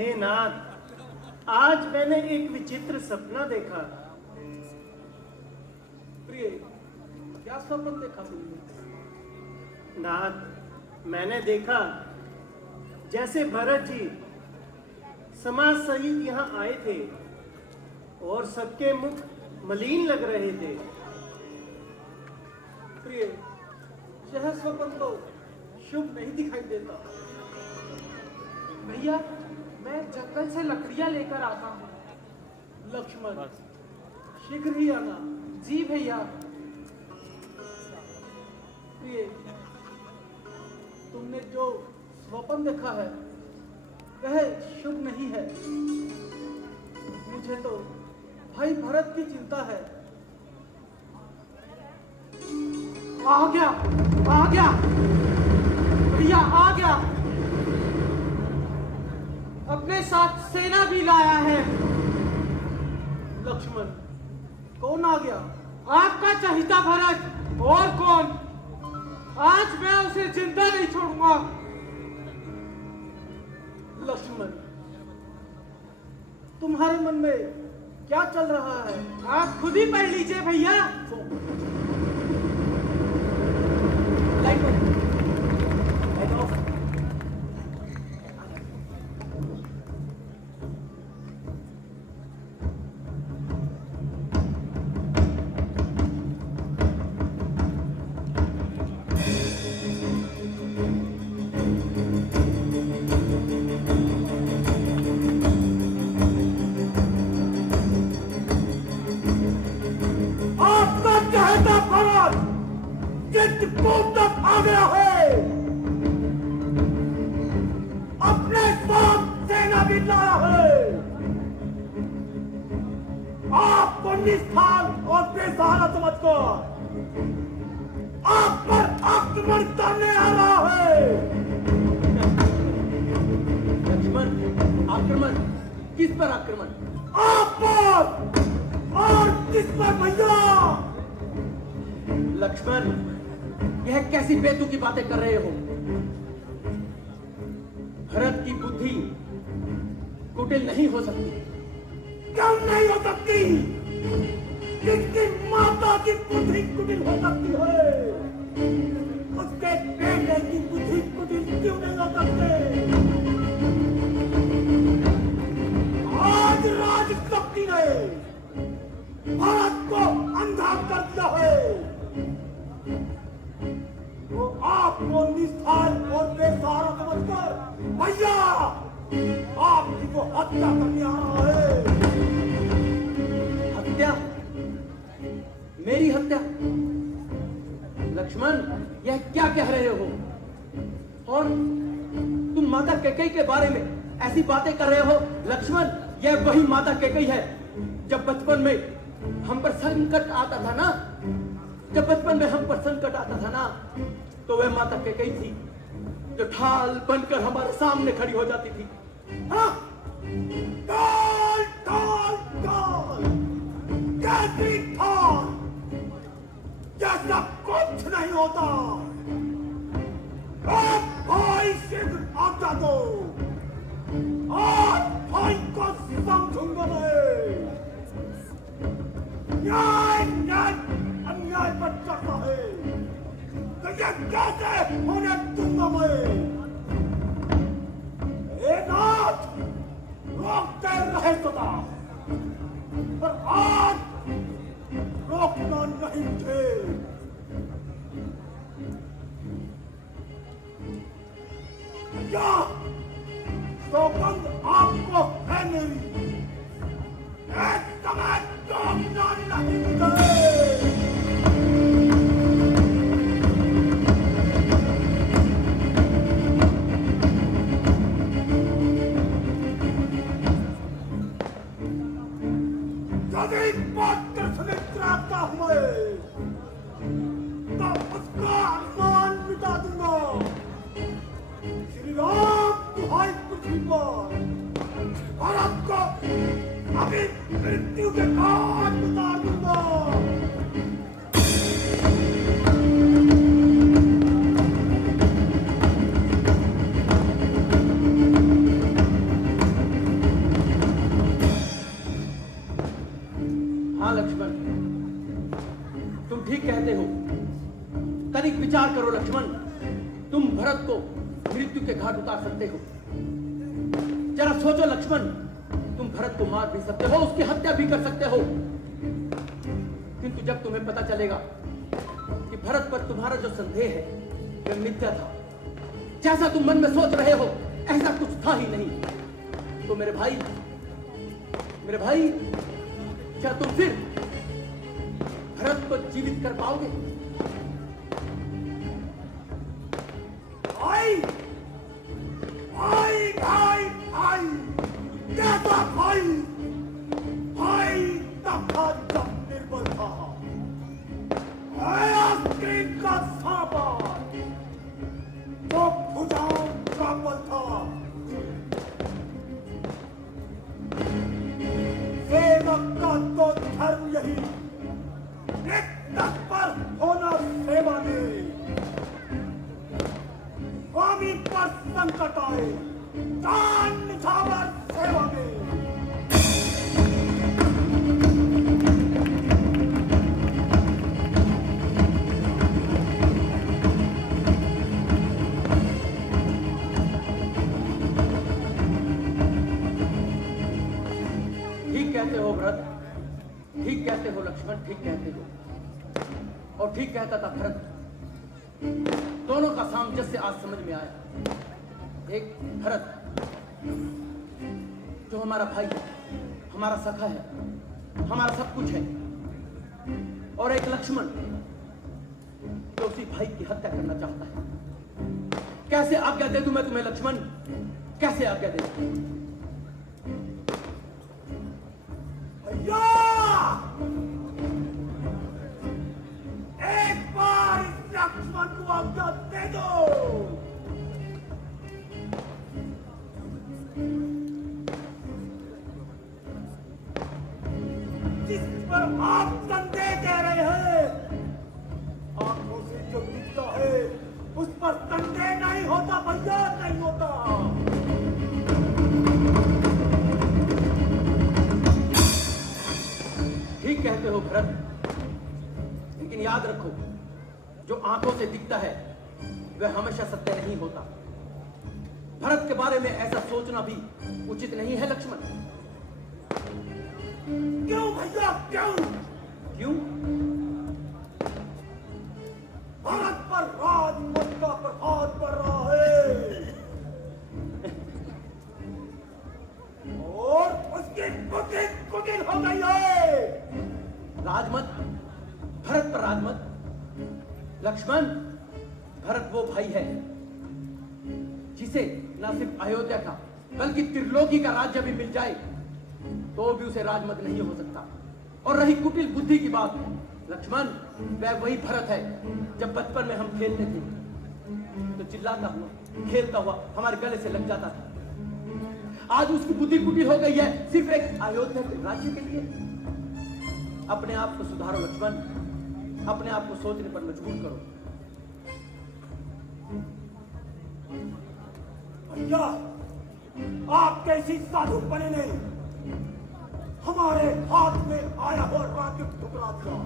हे नाथ, आज मैंने एक विचित्र सपना देखा। प्रिय, क्या स्वप्न देखा तुमने? नाथ, मैंने देखा जैसे भरत जी समाज सहित यहाँ आए थे और सबके मुख मलिन लग रहे थे। प्रिय, यह स्वप्न तो शुभ नहीं दिखाई देता। भैया, मैं जंगल से लकड़ियां लेकर आता हूँ। लक्ष्मण, शीघ्र ही आना। जी भैया। प्रिय, तुमने जो स्वप्न देखा है वह शुभ नहीं है। मुझे तो भाई भरत की चिंता है। आ गया भैया, आ गया। अपने साथ सेना भी लाया है। लक्ष्मण, कौन आ गया? आपका चहिता भरत, और कौन? आज मैं उसे जिंदा नहीं छोड़ूंगा। लक्ष्मण, तुम्हारे मन में क्या चल रहा है? आप खुद ही पढ़ लीजिए भैया। लाइट बंद। Light of. तक आ गया है। अपने साथ सेना भी लाया है। आपको निष्ठान और बेसहारा समझकर आप पर आक्रमण करने आ रहा है। लक्ष्मण, आक्रमण? किस पर आक्रमण? आप पर। और किस पर भैया? लक्ष्मण, यह कैसी बेतुकी बातें कर रहे हो? भरत की बुद्धि कुटिल नहीं हो सकती। क्यों नहीं हो सकती? जिसकी माता की बुद्धि कुटिल हो सकती है, उसके बेटे की बुद्धि कुटिल क्यों नहीं हो सकती? आज राजशक्ति ने भारत को अंधा कर दिया है। वो आपको निष्ठान और बेसहारा समझकर भैया आपकी वो हत्या करने आ रहा है। हत्या? मेरी हत्या? लक्ष्मण, यह क्या कह रहे हो? और तुम माता कैकेयी के बारे में ऐसी बातें कर रहे हो? लक्ष्मण, यह वही माता कैकेयी है जब बचपन में हम पर संकट आता था ना, तो वह माता कैकेयी थी जो ढाल बनकर हमारे सामने खड़ी हो जाती थी। हाँ? ढाल, ढाल, ढाल, कैसी ढाल? जैसा कुछ नहीं होता। अब भाई शीघ्र आज्ञा दो। आज भाई को समझूंगा मैं। न्याय न्याय अन्याय पर चढ़ता है, तो ये कैसे होने दूंगा मैं? नाथ, रोकते रहे सदा, पर आज रोकना नहीं थे। क्या सौगंध आपको है मेरी? एक समय रोकना नहीं थे। तनिक विचार करो लक्ष्मण, तुम भरत को मृत्यु के घाट उतार सकते हो। जरा सोचो लक्ष्मण, तुम भरत को मार भी सकते हो, उसकी हत्या भी कर सकते हो। किंतु जब तुम्हें पता चलेगा कि भरत पर तुम्हारा जो संदेह है वह मिथ्या था, जैसा तुम मन में सोच रहे हो ऐसा कुछ था ही नहीं, तो मेरे भाई क्या तुम फिर भरत को जीवित कर पाओगे? आई कैसा भाई? भाई तब था जब निर्बल था, आस्तीन का सांबा वो भुजाओं का बल था। सेवक का तो धर्म यही, एक तत्पर होना सेवा में। स्वामी पर संकट आए, जान निछावर सेवा में। ठीक कहते हो भरत, ठीक कहते हो लक्ष्मण, ठीक कहते हो। और ठीक कहता था भरत। दोनों का सामंजस्य आज समझ में आया। एक भरत जो हमारा भाई है, हमारा सखा है, हमारा सब कुछ है, और एक लक्ष्मण जो उसी भाई की हत्या करना चाहता है। कैसे आज्ञा दे दूं मैं तुम्हें लक्ष्मण, कैसे आज्ञा दे दूं? भैया एक बार इस लक्ष्मण को आज्ञा दे दो। जिस पर आप संदेह कह रहे हैं, आंखों से जो दिखता है उस पर संदेह नहीं होता भैया, नहीं होता। ठीक कहते हो भरत, लेकिन याद रखो जो आंखों से दिखता है वह हमेशा सत्य नहीं होता। भरत के बारे में ऐसा सोचना भी उचित नहीं है लक्ष्मण। क्यों भैया क्यों? क्यों? भारत पर राजमत का प्रभाव पड़ रहा है और उसकी बुद्धि कुटिल हो गई है। राजमत? भरत पर राजमत? लक्ष्मण, भरत वो भाई है जिसे न सिर्फ अयोध्या का बल्कि त्रिलोकी का राज्य भी मिल जाए तो भी उसे राजमत नहीं हो सकता। और रही कुटिल बुद्धि की बात, लक्ष्मण वह वही भरत है जब बचपन में हम खेलते थे तो चिल्लाता हुआ, खेलता हुआ हमारे गले से लग जाता था। आज उसकी बुद्धि कुटिल हो गई है सिर्फ एक अयोध्या के राज्य के लिए। अपने आप को सुधारो लक्ष्मण, अपने आप को सोचने पर मजबूर करो। भैया आप कैसी साधु बने नहीं, हमारे हाथ में आया हो राज्य ठुकरा दिया।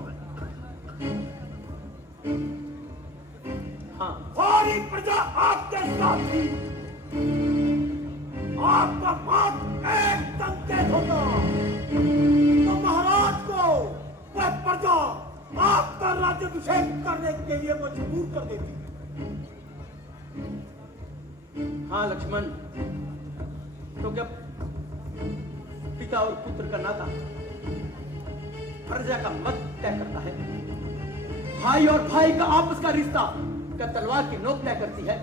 हाँ, सारी प्रजा आपके साथ थी, आपका बात एक संकेत होता तो महाराज को वह प्रजा आपका राज्याभिषेक करने के लिए मजबूर कर देती। हाँ लक्ष्मण, तो क्या पिता और पुत्र का नाता प्रजा का मत तय करता है? भाई और भाई का आपस का रिश्ता क्या तलवार की नोक तय करती है?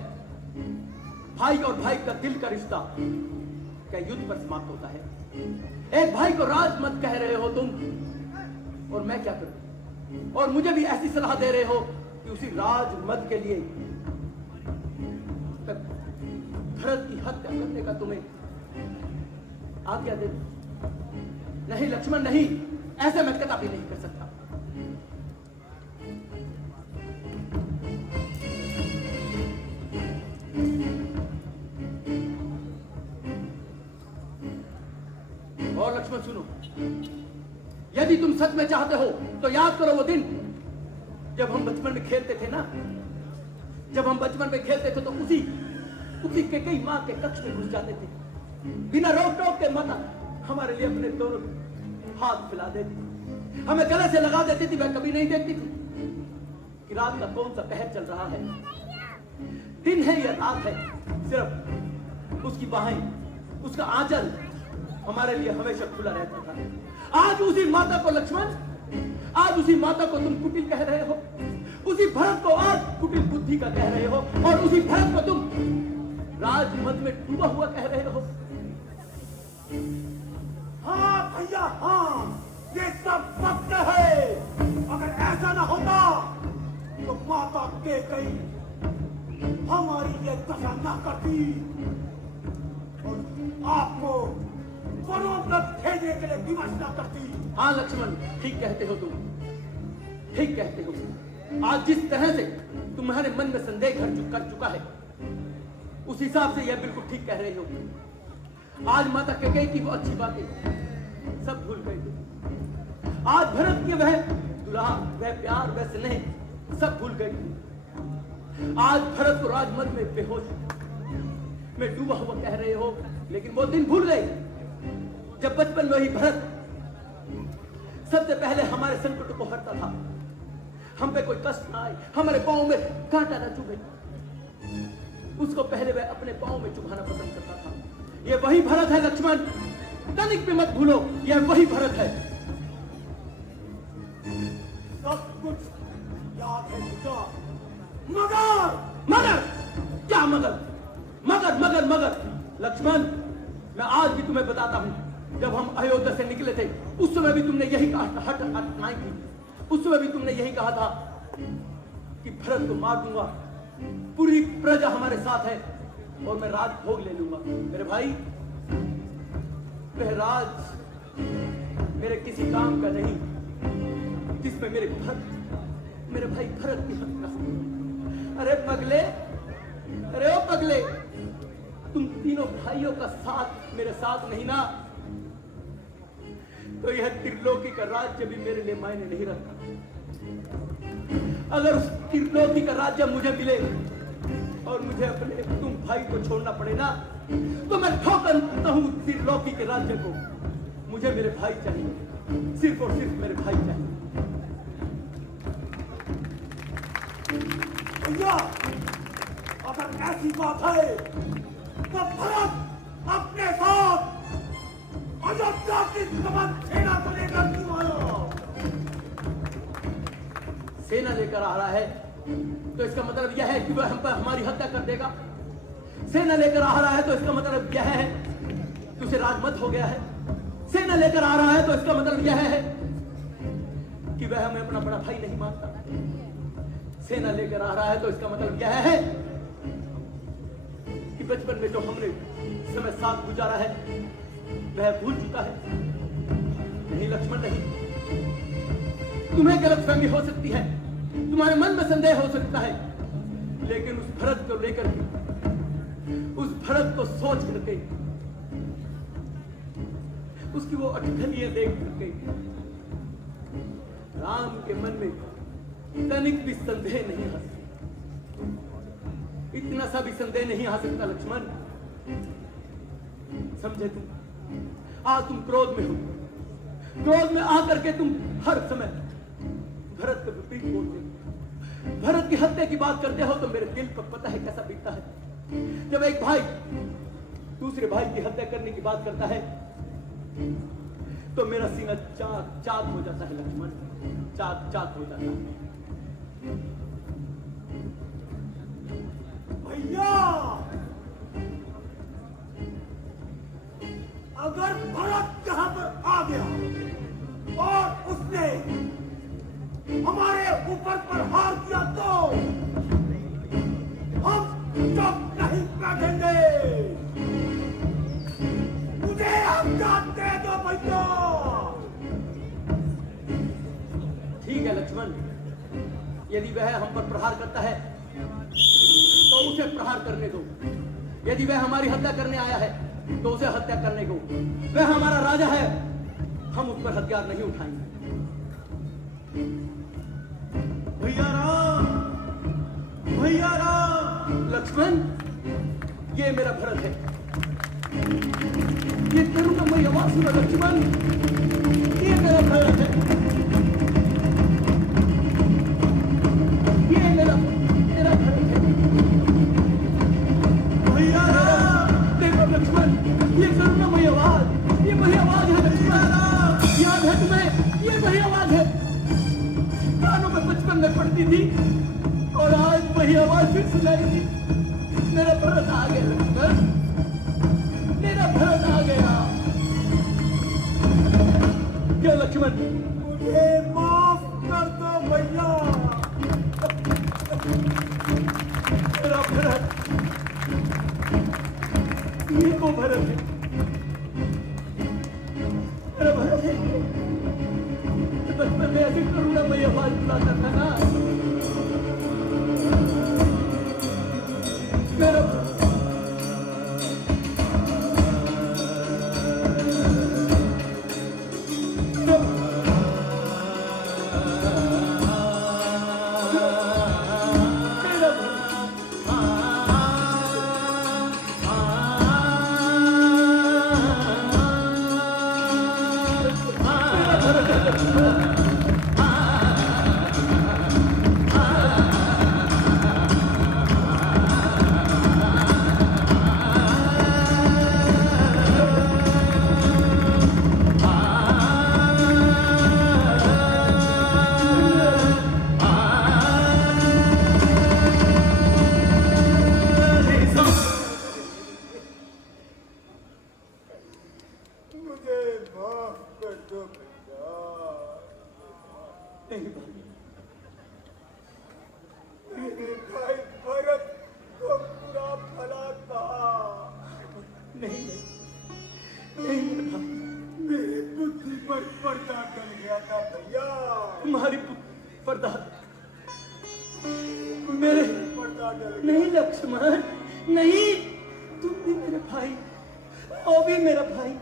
भाई और भाई का दिल का रिश्ता क्या युद्ध पर समाप्त होता है? एक भाई को राज मत कह रहे हो तुम, और मैं क्या करूं? और मुझे भी ऐसी सलाह दे रहे हो कि उसी राज मत के लिए भरत की हत्या करने का तुम्हें आज्ञा दे? नहीं लक्ष्मण नहीं, ऐसे मैं कदापि नहीं कर सकता। और लक्ष्मण सुनो, यदि तुम सच में चाहते हो तो याद करो वो दिन जब हम बचपन में खेलते थे ना, जब हम बचपन में खेलते थे तो उसी कई माँ के कक्ष में घुस जाते थे। बिना रोक टोक के माता हमारे लिए अपने दोनों हाथ फैला देती, हमें गले से लगा देती थी। वह कभी नहीं देखती थी कि रात का कौन सा पहर चल रहा है, दिन है या रात है। सिर्फ उसकी बाहें, उसका आंचल हमारे लिए हमेशा खुला रहता था। आज उसी माता को लक्ष्मण, आज उसी माता को तुम कुटिल कह रहे हो, उसी भरत को आज कुटिल बुद्धि का कह रहे हो, और उसी भरत को तुम राजमद में डूबा हुआ कह रहे हो। हाँ भैया हाँ, ये सब सत्य है। अगर ऐसा ना होता तो माता कैकेयी हमारी ये दशा ना करती और आपको वनों तक भेजने के लिए विवश ना करती। हाँ लक्ष्मण, ठीक कहते हो तुम, ठीक कहते हो। आज जिस तरह से तुम्हारे मन में संदेह कर चुका है, उस हिसाब से यह बिल्कुल ठीक कह रहे हो। आज माता कैकेयी की वो अच्छी बातें सब भूल गए थे। आज भरत के वह दुलार, वह प्यार, वह स्नेह सब भूल गए थे। आज भरत को राजमद में बेहोश में डूबा हुआ कह रहे हो, लेकिन वो दिन भूल गए जब बचपन में ही भरत सबसे पहले हमारे संकट को हरता था। हम पे कोई कष्ट ना आए, हमारे पांव में कांटा ना चुभे, उसको पहले वह अपने पांव में चुभाना पसंद करता था। यह वही भरत है लक्ष्मण, तनिक भी मत भूलो, यह वही भरत है। सब कुछ याद है मुझे, मगर मगर क्या मगर? मगर मगर मगर लक्ष्मण, मैं आज भी तुम्हें बताता हूं, जब हम अयोध्या से निकले थे उस समय भी तुमने यही कहा, हट अटनाई थी, उस समय भी तुमने यही कहा था कि भरत को मार दूंगा, पूरी प्रजा हमारे साथ है और मैं राज भोग ले लूंगा। मेरे भाई, वह राज मेरे किसी काम का नहीं जिसमें मेरे भाई भरत की हत्या हो। अरे पगले, अरे ओ पगले, तुम तीनों भाइयों का साथ मेरे साथ नहीं ना, तो यह त्रिलोकी का राज्य भी मेरे लिए मायने नहीं रखता। अगर उस त्रिलोकी का राज्य मुझे मिले और मुझे अपने तुम भाई को छोड़ना पड़े ना, तो मैं ठोकर देता हूं त्रिलोकी के राज्य को। मुझे मेरे भाई चाहिए, सिर्फ और सिर्फ मेरे भाई चाहिए। भैया अगर ऐसी बात है तो भरत अपने साथ अयोध्या की समस्त सेना को लेकर क्यों आया? सेना लेकर आ रहा है तो इसका मतलब यह है कि वह हम पर हमारी हत्या कर देगा। सेना लेकर आ रहा है तो इसका मतलब यह है कि उसे राजमत हो गया है। सेना लेकर आ रहा है तो इसका मतलब यह है कि वह हमें अपना बड़ा भाई नहीं मानता। सेना लेकर आ रहा है तो इसका मतलब यह है कि बचपन में जो हमने समय साथ गुजारा है वह भूल चुका है। नहीं लक्ष्मण नहीं, तुम्हें गलतफहमी हो सकती है, तुम्हारे मन में संदेह हो सकता है, लेकिन उस भरत को लेकर के, उस भरत को सोच करके, उसकी वो अटकलियां देख करके राम के मन में तनिक भी संदेह नहीं आ सकता, इतना सा भी संदेह नहीं आ सकता लक्ष्मण। समझे तुम? आज तुम क्रोध में हो, क्रोध में आकर के तुम हर समय भरत को विपरीत बोलते हो, भरत की हत्या की बात करते हो तो मेरे दिल पर पता है कैसा बीतता है। जब एक भाई दूसरे भाई की हत्या करने की बात करता है तो मेरा सीना चाक चाक हो जाता है लक्ष्मण, चाक चाक हो जाता है। भैया अगर भरत यहाँ पर आ गया और उसने हमारे ऊपर प्रहार किया तो हम चुप नहीं बैठेंगे। मुझे हम जानते दो भैया। ठीक है लक्ष्मण, यदि वह हम पर प्रहार करता है तो उसे प्रहार करने दो। यदि वह हमारी हत्या करने आया है तो उसे हत्या करने को। वह हमारा राजा है, हम उस पर हथियार नहीं उठाएंगे। भैया ये मेरा भरत है। ये करुणामयी आवाज सुना लक्ष्मण, ये मेरा भरत है। ये मेरा भरत है। भैया देखो लक्ष्मण, ये करुणामयी आवाज, ये वही आवाज है लक्ष्मण। याद है तुम्हें? ये वही आवाज है, कानों में बचपन में पड़ती थी और आज वही आवाज फिर सुनाई दी। मेरा भरत आ गया लक्ष्मण, मेरा भरत आ गया। क्यों लक्ष्मण? मुझे माफ कर दो भैया। मेरा भरत, ये वो भरत है, मेरा भरत है। बचपन में ऐसी करुणामयी आवाज बुलाता था ना, मेरा मुझे माफ कर दो भैया। नहीं भाई, मेरे भाई भरत को पूरा भला कहा। नहीं नहीं मेरे भाई, मेरी बुद्धि पर पर्दा डल गया था भैया। तुम्हारी पर्दा मेरे पर्दा डल गया। नहीं लक्ष्मण, नहीं, तुम भी मेरे भाई, वो भी मेरा भाई।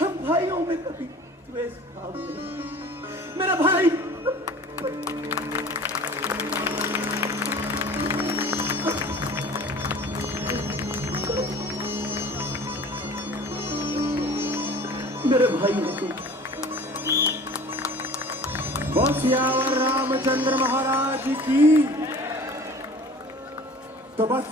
हम भाइयों में कभी द्वेष भाव नहीं। मेरा भाई, मेरे भाई है तू। बस यावर रामचंद्र महाराज की। तो बस